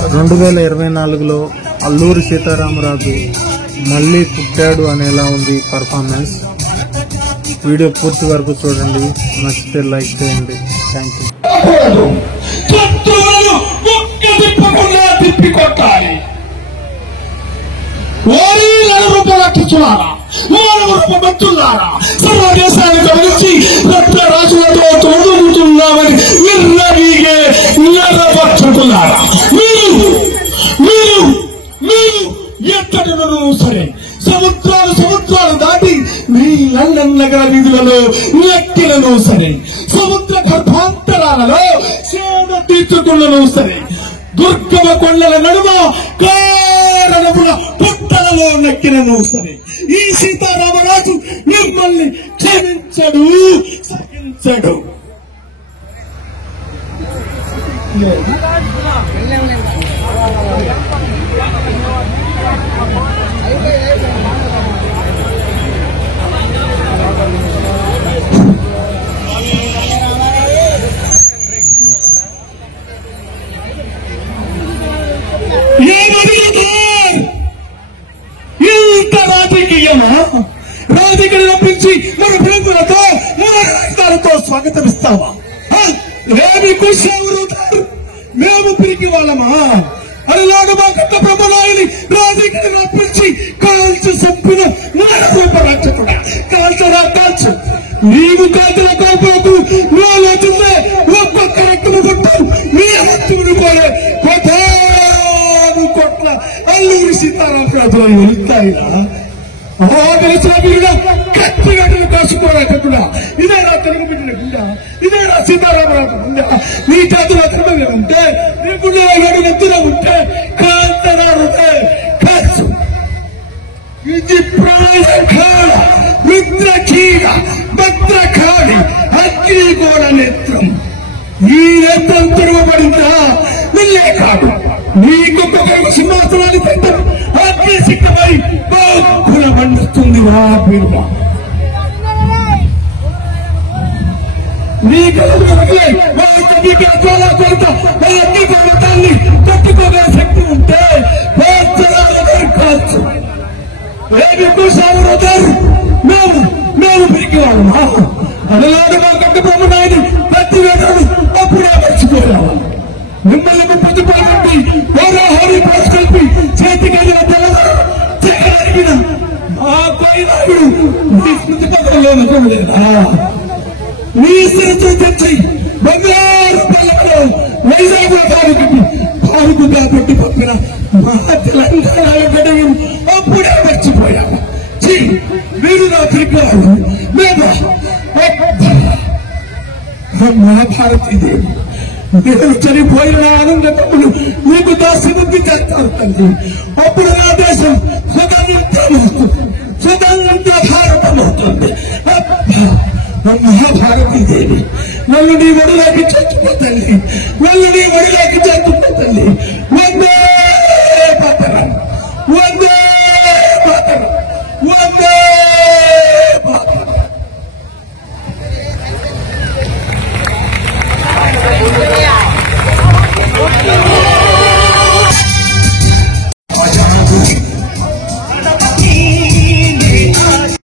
2024లో అల్లూరి సీతారామరాజు మళ్ళీ పుట్టాడు అనేలా ఉంది పర్ఫార్మెన్స్. వీడియో పూర్తి వరకు చూడండి, నచ్చితే లైక్ చేయండి. Thank you. దేశాన్ని గమనించి రక్త రాజులతో తోడుకుంటున్నామని నిలబడుతున్నారా? మీరు ఎక్కడనూ సరే సముద్రాలు దాటి మీ లండన్ నగర వీధులలో ఎక్కినను సరే, సముద్ర గర్భాంతరాలలో సేద తీర్చుకున్నను సరే, దుర్గమ కొండల నడుమ కారణముల పుట్టలలో నెక్కినను సరే, ఈ సీతారామరాజు మిమ్మల్ని క్షమించడు, సహించడు. ఇంత రాజకీయ రప్పించి మన పిల్లలతో మన రాష్ట్రాలతో స్వాగతమిస్తావా? మేము పిరికి వాళ్ళమా? అలనాడు మా కొత్త ప్రభునాయని రాజకీయ రప్పించి కాల్చి చంపిన రూపరాక్షకుడా, కాల్చు. నీవు కాల్చిన కాల్పోతూ ఆలోచిస్తే ఒక్కొక్క రక్తము కొట్టావు. నీ హత్తుని పోలే కొట్ల అల్లూరి సీతారామరాజులను వెళ్తాయినా కత్తి గడ్డలు కాసుకోవడా? ఇదేనా తెలుగు బిడ్డ గుండ? ఇదేనా సీతారామరాజు గుండ? నీ చేతులు అక్రమంగా ఉంటే, నీ గుండెలో నడు ఎత్తులో ఉంటే కాల్తనారుతే కాల్చు. ఇది ప్రాణకాల రుద్రకీడ భద్రకాళి అగ్నిగోళ నేత్రం. ఈ నేత్రం తెరవబడిందా? నిల్లే కాదు, నీకొక్క సింహాసనాన్ని పెట్టడం అగ్ని సిద్ధమై బాగుల పండిస్తుంది. రా బిడ్డ, నీ కలుగులే అగ్ని పర్వతాన్ని తట్టుకోగల శక్తి ఉంటే కాల్చు. మేము పిరికి వాళ్ళమా? అలనాడు మా గడ్డ బ్రహ్మనాయుడు ప్రతి వేదాలు అప్పుడే మర్చిపోయాము. మిమ్మల్ని ప్రతిపాదండి హోరీ పాస్ కలిపి చేతికెళ్ళిన తెగలిగిన మా కోయినాయుడు మీ స్మృతి పథకంలో అనుకోలేదా? మీ శిరస్సు తెచ్చి బంగారు పల్లెలో వైజాగ్ పాలుగుగా పెట్టి పంపిన మా తెలంగాణ గడవను అప్పుడే మర్చిపోయాము. మీరు నా పిలిపారు. మేము మహాభారతీదేవి నేను చనిపోయిన ఆనందములు మీకు దాసిబుద్ధి చేస్తారు తండ్రి. అప్పుడు నా దేశం స్వతంత్ర భారతమవుతుంది. మహాభారతీదేవి నన్ను నీ ఒడిలోకి చేర్చుకో తల్లి, నన్ను నీ ఒడిలోకి చేర్చుకో తల్లి.